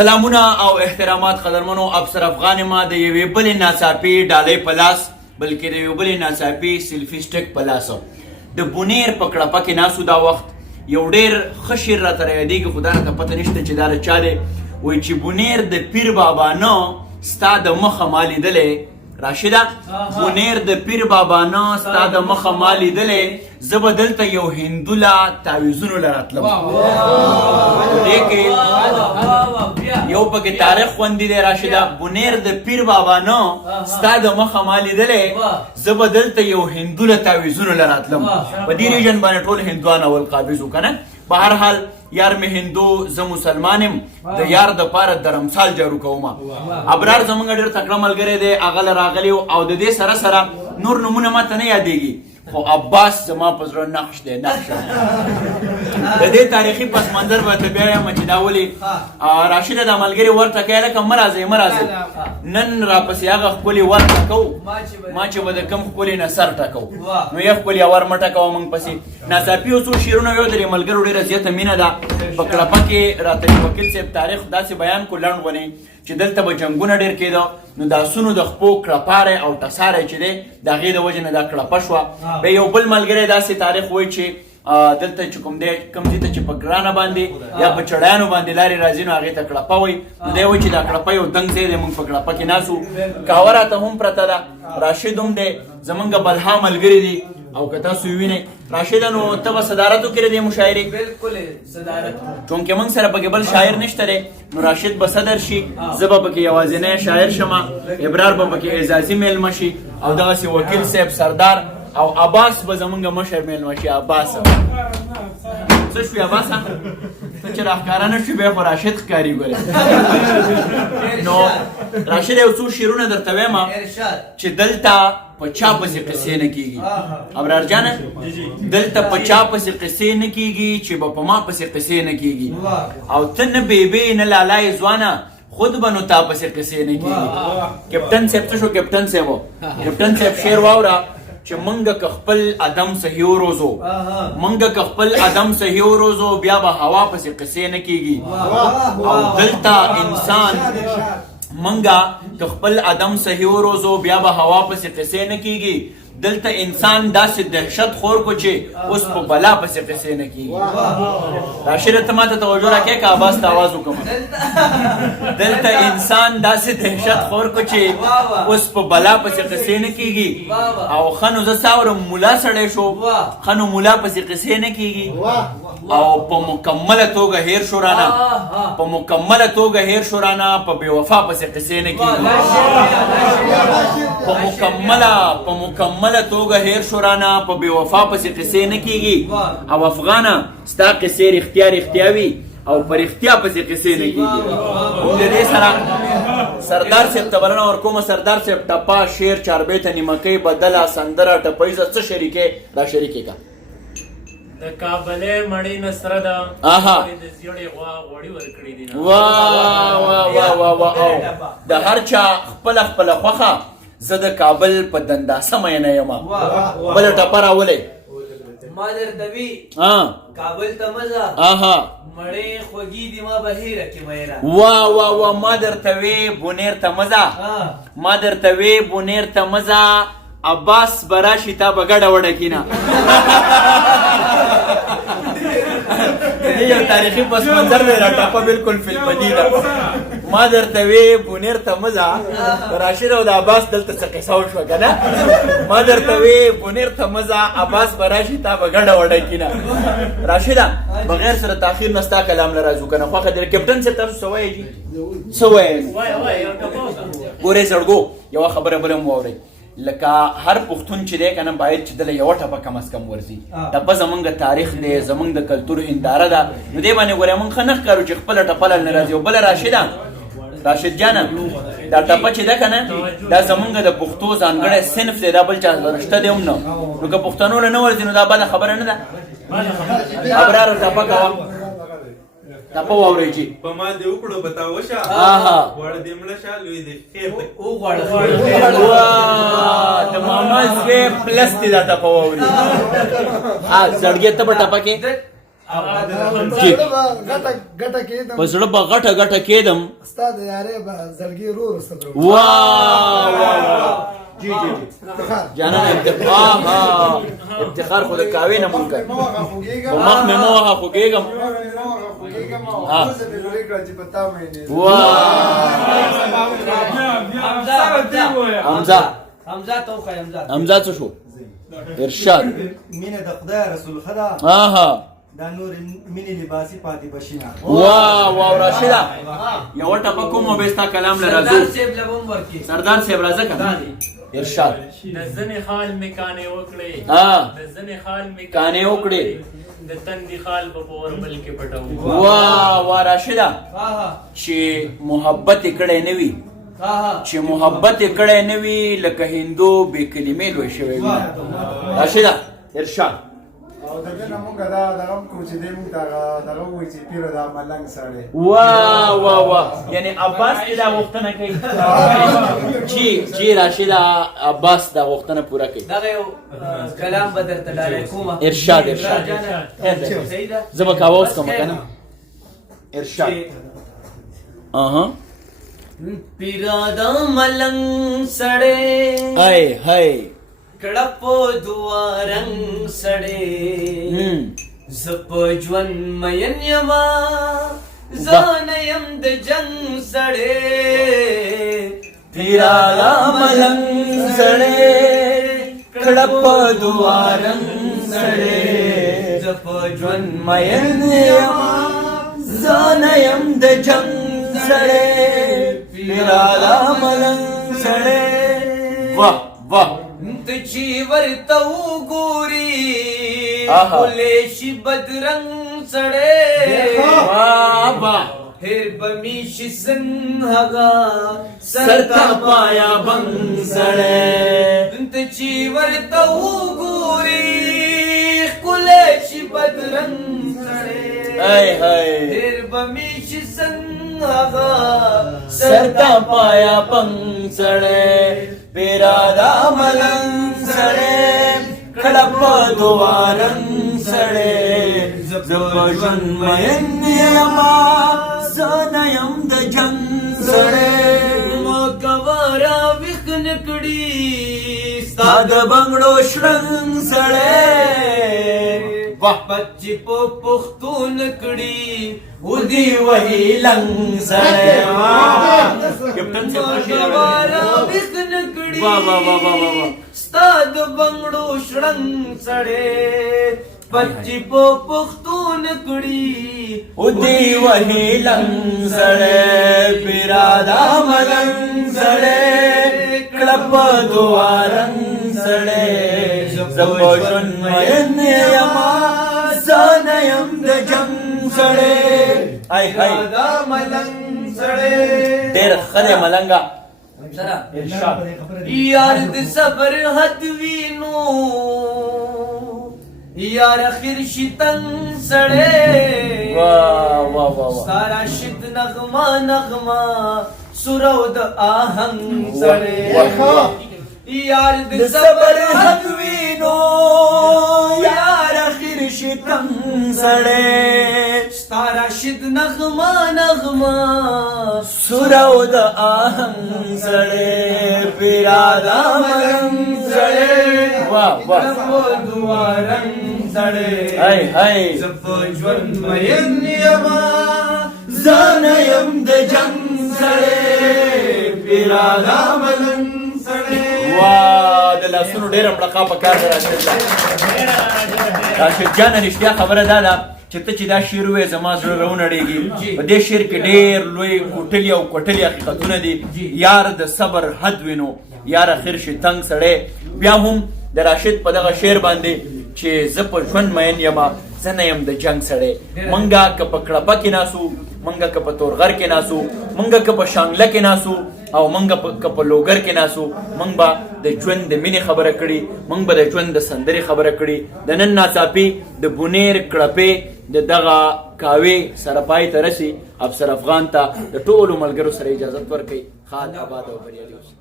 سلامونه او احترامات قدرمنو افسر افغان ما د یوې بلې ناڅاپې ډالۍ په لاس بلکې د یوې بلې ناڅاپې سیلفي سټیک په لاس د بونېر په کړپه کې ناسو دا وخت یو ډېر ښه شعر راته رایادېږي خو دا راته پته نشته چې دا د چا دی وایي چې بونېر د پیر بابا نه ستا د مخه ما لیدلی راشده بونېر د پیر بابا نه ستا د مخه ما لیدلی زه به دلته یو هندو له تعویضونو له راتلم دې کې یو پکې تاریخ خوندي دی راشده بونېر د پیر بابا نه ستا د مخه ما لیدلی زه به دلته یو هندو له تعویضونو له راتلم په دې ریژن باندې ټول هندوان اول قابض وو که نه په هر حال یار مې هندو زه مسلمان یم د یار دپاره درمسال جارو کوم ابرار زمونږ ډېر تکړه ملګری دی هغه له راغلی او د دې سره سره نور نومونه ماته نه یادېږي خو عباس زما په زړه نقش دی نقش د دې تاریخي پس منظر به ته بیا یم چې دا ولې راشده دا ملګري ور ټکوي لکه مه راځئ مه راځئ نن راپسې هغه ښکلې ور ټکو ما چې به د کم ښکلې نه سر ټکو نو یې ښکلې ور مه ټکوه موږ پسې ناڅاپي یو څو شعرونه یو درې ملګرو ډېره زیاته مینه ده په کړپه کې راته وکیل صاحب تاریخ داسې بیان کو لنډ ونې چې دلته به جنګونه ډېر کېده نو د آسونو د خپو کړپاری او ټساری چې دی د هغې د وجې نه دا کړپه شوه بیا یو بل ملګری داسې تاریخ وایي چې دلته چې کوم دی کوم ځای ته چې په ګرانه باندې یا په چړیانو باندې لارې راځي نو هغې ته کړپه وایي نو دی وایي چې دا کړپه یو دنګ ځای دی موږ په کړپه کې ناست وو کاوه راته هم پرته ده راشد هم دی زمونږ بلها ملګري دي او که تاسو وینئ راشده نو ته به صدارت وکړې دې مشاعرې بالکل صدارت چونکې موږ سره پکې بل شاعر نشته دی نو راشد به صدر شي زه به پکې یوازینی شاعر شمه ابرار به پکې اعزازي میلمه شي او دغسې وکیل صاحب سردار او عباس به زمونږ مشر میلمه شي عباس څه شوې عباسه ته چې راښکاره نه شوې بیا خو راشد ښکاري ګورې نو راشد یو څو شعرونه درته وایم چې دلته په چا پسې قصې نه کېږي ابرار جانه دلته په چا پسې قصې نه کېږي چې به په ما پسې قصې نه کېږي او ته نه بیبې نه لالای ځوانه خود به نو تا پسې قصې نه کېږي کپټن صاحب څه شو کپټن صاحب کپټن صاحب شعر واوره چې منګه که خپل ادم صحیح وروزو منګه که خپل ادم صحیح وروزو بیا به هوا پسې قصې نه کېږي او دلته انسان منګه که خپل ادم صحیح وروزو بیا به هوا پسې قصې نه کېږي دلته انسان داسې دهشت خور کو چې اوس په بلا پسې قصې نه کېږي راشده ته ماته توجه راکړې که عباس ته آواز وکړم دلته انسان داسې دهشت خور کو چې اوس په بلا پسې قصې نه کېږي او ښه نو زه ساورم ملا سړی شو ښه نو ملا پسې قصې نه کېږي او په مکمله توګه هیر شو رانه په مکمله توګه هیر شو رانه په بېوفا پسې قصې نه کېږي په مکمله توګه هیر شو رانه په بېوفا پسې قصې نه کېږي او افغانه ستا قصې رښتیا وي او په رښتیا پسې قصې نه کېږي د دې سره سردار صاحب ته بلنه ورکومه سردار صاحب ټپه شعر چاربیته نیمکۍ بدله سندره ټپیزه څه شریکې دا شریکې کا د کابلې مړۍ نه سره ده آها د زیړې غوا غوړي ورکړي دي واه د هر چا خپله خوښه زه د کابل په دنداسه مینه یم بله ټپه راولئ ما درته وي کابل ته مزه مړې خوږې دي ما بهیره کې میره واه ما درته وی بونېر ته مزه ما درته وی بونېر ته مزه عباس به راشي تا به ګډه وډه کینه یو تاریخي پس منظر دی را ټپه بالکل فلمني ده ما درته وی بونېر ته مزه راشد او د عباس دلته څه قصه وشوه که نه ما درته وی بونېر ته مزه عباس به راشي تا به ګډه وډه کینه راشده بغیر سره تاخیر نه ستا کلام نه راځو که نه خوښه دی کپټن صاحب تاسو څه وایئ جي څه وایئ ګورئ زړګو یوه خبره بله هم واورئ لکه هر پښتون چې دی که نه باید چې دله یوه ټپه کم از کم ورځي ټپه زمونږ تاریخ دی زمونږ د کلتور هنداره ده نو دې باندې ګورئ موږ ښه نه ښکارو چې خپله ټپه له نه راځي او بله راشده راشد جانه دا ټپه چې ده که نه دا زمونږ د پښتو ځانګړی صنف دی دا بل چا رشته دی هم نه نو که پښتنو له نه ورځي نو دا بده خبره نه ده ابراره ټپه کوه ټپه واورئ چې په ما دې وکړو بتاوشه غوړ دې مړه شه لوی دې خیر ته د ماما زوی پلس دې دا ټپه واوري زړګي ته به ټپه کې په زړه به غټه غټه کېدم ستا د یارۍ به زړګي ورو ورو سره جی جی جی جانان افتخار خو د کاوې نه مونږ کوي په مخ مې مه وهه خوږېږم حمزه څه شو ارشاد مینه د خدای رسول خدا دا نور مینې لباسي پاتې بشینه واو راشده یوه ټپه کوم او بیا ستا کلام له راځو سردار صاحب راځه که ارشاد د ځنې حال مې کانې وکړې د ځنې حال مې کانې وکړې د تندي حال به په وربل کې پټو وا راشده چې محبت یې کړی نه وي چې محبت یې کړی نه وي لکه هندو بې کلمې لوی شوی وي راشده ارشاد او دغه نه مونږ دا دغه کوم چې دی مونږ دغه وایي چې پیر دا ملنګ سړی وا یعنی عباس دې دا غوښتنه کوي جی راشده عباس دا غوښتنه پوره کوي دغه یو کلام به درته ډالۍ کومه ارشاد زه به کاوه اوس کومه که نه ارشاد پیرا دا ملنګ سړی هی کړپه دوا رنګ سړی زپ ژوند مین یما ځان یم د جنګ سړی پیرا دا ملنګ سړی کړپه دوا رنګ سړی زپ ژوند مین یما ځان یم د جنګ سړی پیرا دا ملنګ سړی واه ته چې ورته وګوري ښکلی شي بدرنګ سړی هیر به می شي سن هغه سر ته پایا بنګ سړی ته چې ورته وګوري ښکلی شي بدرنګ سړی هیر به می شي سن هغه سر ته پایا بنګ سړی پیرا دا ملنګ سړی کړپه دوا رنګ سړی زه په ژوند مین یما زه نه یم د جنګ سړی ما کوه راویښ نه کړي ستا د بنګړو شړنګ سړی بچې په پښتو نه کړي ودی وهي لنګ سړی کپټن ما کوه راویښ نه کړي ستا د بنګړو شړنګ سړی بچې په پښتو نه کړي ودی وهي لنګ سړی پیرا دا ملنګ سړی کړپه دوا رنګ سړی زه په ژوند مین یما زه نه یم د جنګ سړی دا ملنګ سړی ډېر ښه دی ملنګه یار د صبر حد وینو یار اخر شي تنګ سړی سارا شد نغمه سورو د آهنګ سړی یار د صبر حد وینو یار اخر شي تنګ سړی سارا شد نغمه سورو د آهنګ سړی پیرا دا ملنګ سړی کړپه دوا رنګ سړی زپ ژوند مین یما زه نه یم د جنګ سړی پیرا دا ملنګ سړی د لاسونو ډېره مړقه په کار ده راشد جانه رښتیا خبره دا ده چې ته چې دا شعر ووایې زما زړه راونړېږي په دې شعر کې ډېر لوی کوټلي او کوټلي حقیقتونه دي یار د صبر حد وینو یار اخر شي تنګ سړی بیا هم د راشد په دغه شعر باندې چې زه په ژوند مین یمه زه نه یم د جنګ سړی منګه که په کړپه کې ناسو منګه که په تورغر کې ناسو منګه که په شانګله کې ناسو او منګه که په لوګر کې ناسو منګ به د ژوند د مینې خبره کړي منګ به د ژوند د سندرې خبره کړي د نن ناڅاپې د بونېر کړپې د دغه کاوې سره پای ته رسي افسر افغان ته د ټولو ملګرو سره اجازت ورکوي ښاد آباد او بریالي اوسئ